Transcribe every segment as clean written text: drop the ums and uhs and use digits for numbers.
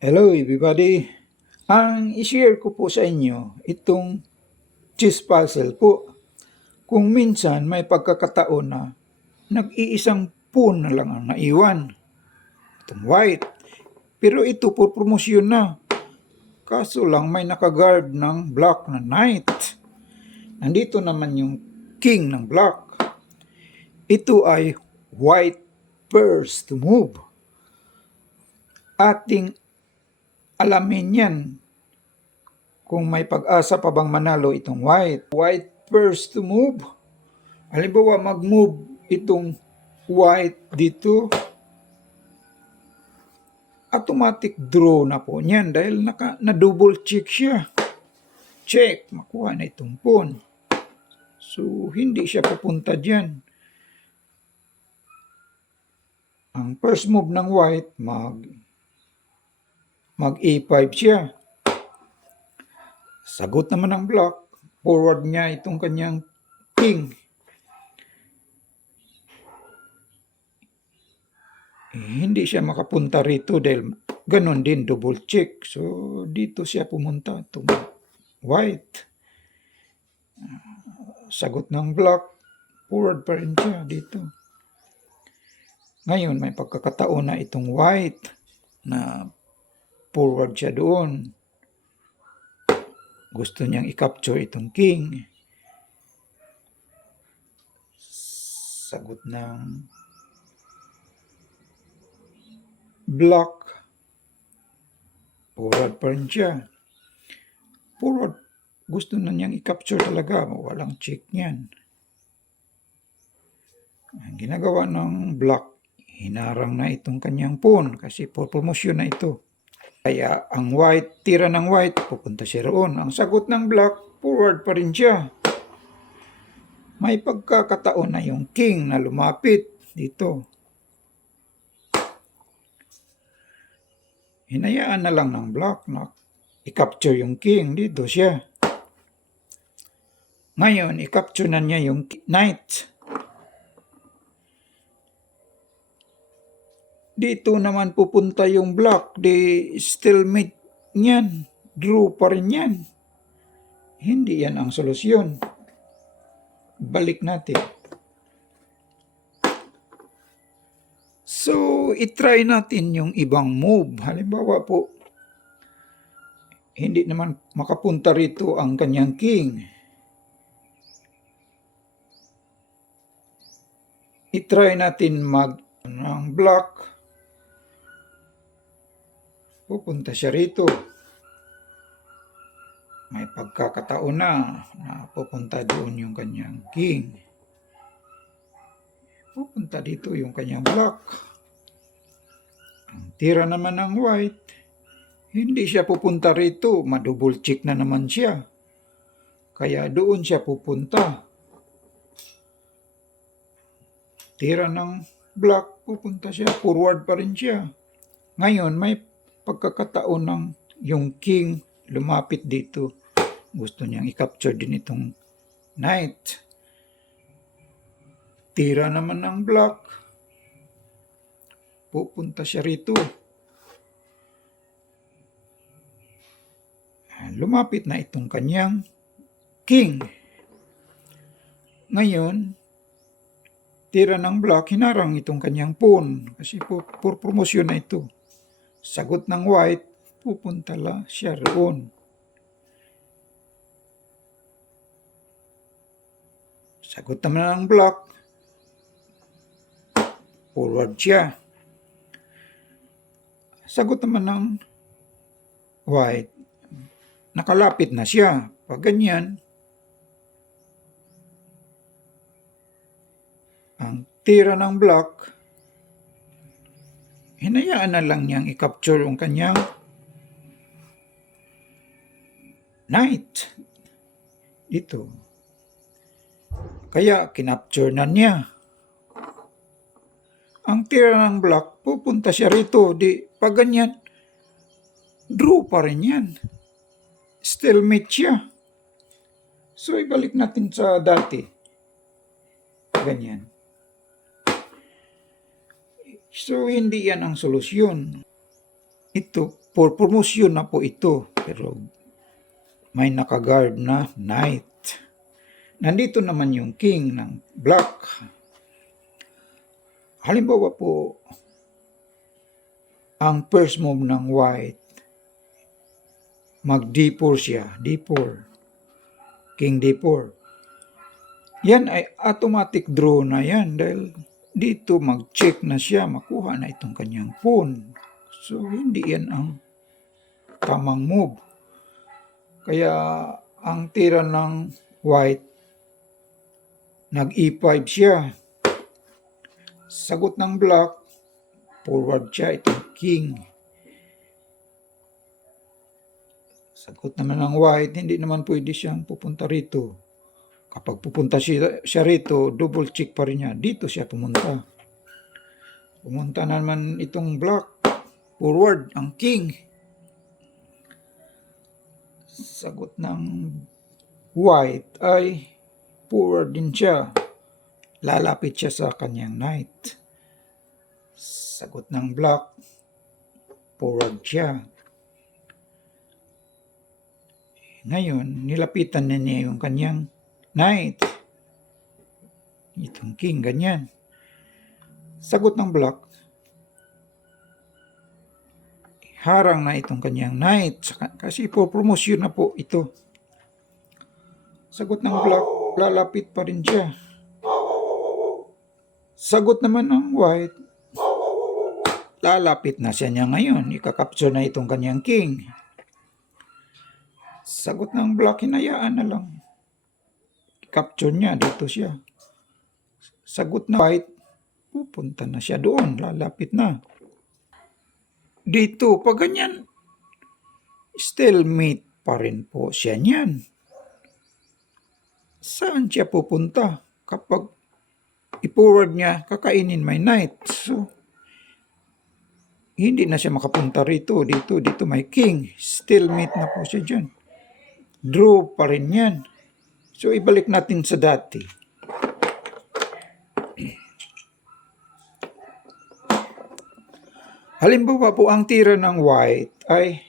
Hello everybody! Ang i-share ko po sa inyo itong chess puzzle po. Kung minsan may pagkakataon na nag-iisang pawn na lang ang naiwan. Itong white. Pero ito po promosyon na. Kaso lang may nakaguard ng black na knight. Nandito naman yung king ng black. Ito ay white first to move. Ating alamin yan kung may pag-asa pa bang manalo itong white. White first to move. Halimbawa mag-move itong white dito. Automatic draw na po niyan dahil na-double check siya. Check, makuha na itong pawn. So hindi siya pupunta dyan. Ang first move ng white mag E5 siya. Sagot naman ng black, forward niya itong kanyang king. Hindi siya makapunta rito dahil ganon din double check. So dito siya pumunta itong white. Sagot ng black, forward pa rin siya dito. Ngayon may pagkakataon na itong white na forward siya doon. Gusto niyang i-capture itong king. Sagot ng black. Forward pa rin siya. Forward. Gusto na niyang i-capture talaga. Walang check niyan. Ang ginagawa ng black, hinarang na itong kanyang pawn kasi for promotion na ito. Kaya ang white, tira ng white, pupunta siya roon. Ang sagot ng black, forward pa rin siya. May pagkakataon na yung king na lumapit dito. Hinayaan na lang ng black na i-capture yung king. Dito siya. Ngayon, i-capture na niya yung knight. Dito naman pupunta yung black. Di stalemate niyan. Draw pa rin yan. Hindi yan ang solusyon. Balik natin. So, itry natin yung ibang move. Halimbawa po, hindi naman makapunta rito ang kanyang king. Itry natin ng black. Pupunta siya rito. May pagkakataon na pupunta doon yung kanyang king. Pupunta dito yung kanyang black. Ang tira naman ng white, hindi siya pupunta rito. Ma-double check na naman siya. Kaya doon siya pupunta. Tira ng black, pupunta siya. Forward pa rin siya. Ngayon, may pagkakataon ng yung king lumapit dito. Gusto niyang i-capture din itong knight. Tira naman ng black. Pupunta siya rito. Lumapit na itong kanyang king. Ngayon, tira ng black, hinarang itong kanyang pawn. Kasi for promotion na ito. Sagot ng white, pupunta lang siya roon. Sagot naman ng black, forward siya. Sagot naman ng white, nakalapit na siya. Pag ganyan, ang tira ng black, hinayaan na lang niyang i-capture yung kanyang knight. Dito. Kaya kinapture na niya. Ang tira ng black, pupunta siya rito. Pag ganyan, draw pa rin yan. Stalemate siya. So, ibalik natin sa dati. Ganyan. So, hindi yan ang solusyon. Ito, for promotion na po ito, pero may nakaguard na knight. Nandito naman yung king ng black. Halimbawa po, ang first move ng white, mag d4 siya, d4, king d4. Yan ay automatic draw na yan dahil dito mag-check na siya, makuha na itong kanyang pawn. So, hindi yan ang tamang move. Kaya, ang tira ng white, nag-e5 siya. Sagot ng black, forward siya, itong king. Sagot naman ng white, hindi naman pwede siyang pupunta rito. Kapag pupunta siya rito, double check pa rin niya. Dito siya pumunta. Pumunta naman itong black, forward, ang king. Sagot ng white ay forward din siya. Lalapit siya sa kanyang knight. Sagot ng black, forward siya. Ngayon, nilapitan na niya yung kanyang knight. Itong king, ganyan. Sagot ng black, harang na itong kanyang knight kasi po promotion na po ito. Sagot ng black, lalapit pa rin siya. Sagot naman ng white, lalapit na siya niya ngayon. Ikakapture na itong kanyang king. Sagot ng black, hinayaan na lang. Capture niya, dito siya. Sagot ng white, pupunta na siya doon, lalapit na. Dito, pag ganyan, stalemate pa rin po siya niyan. Saan siya pupunta? Kapag i-forward niya, kakainin may knight. So, hindi na siya makapunta rito. Dito may king. Stalemate na po siya dyan. Draw pa rin yan. So, ibalik natin sa dati. Halimbawa po, ang tira ng white ay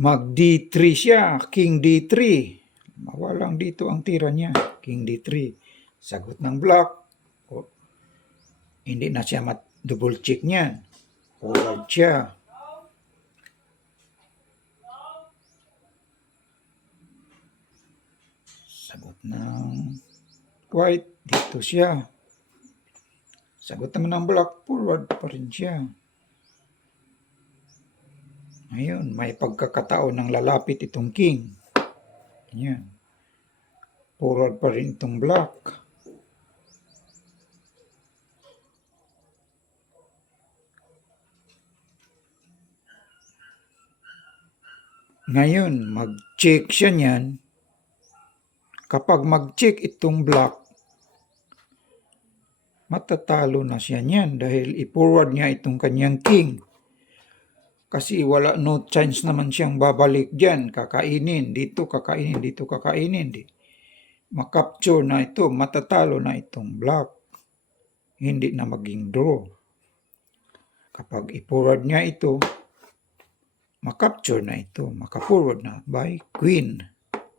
mag d3 siya, king d3. Mawalang dito ang tira niya, king d3. Sagot ng black, hindi na siya double check niya. Forward siya. Sagot ng white, dito siya. Sagot naman ng black, forward pa rin siya. Ngayon, may pagkakataon ng lalapit itong king. Yan. Forward pa rin itong black. Ngayon, mag-check siya niyan. Kapag mag-check itong black, matatalo na siya niyan dahil i-forward niya itong kanyang king. Kasi no chance naman siyang babalik dyan, kakainin, dito kakainin, dito kakainin. Makapture na ito, matatalo na itong black. Hindi na maging draw. Kapag i-forward niya ito, makapture na ito, makaforward na by queen.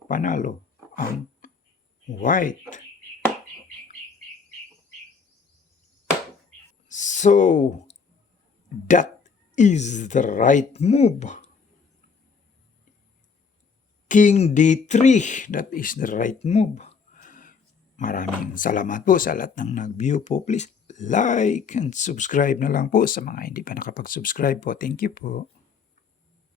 Panalo ang white. So, that is the right move. King D3, that is the right move. Maraming salamat po sa lahat ng nag-view po. Please like and subscribe na lang po sa mga hindi pa nakapag-subscribe po. Thank you po.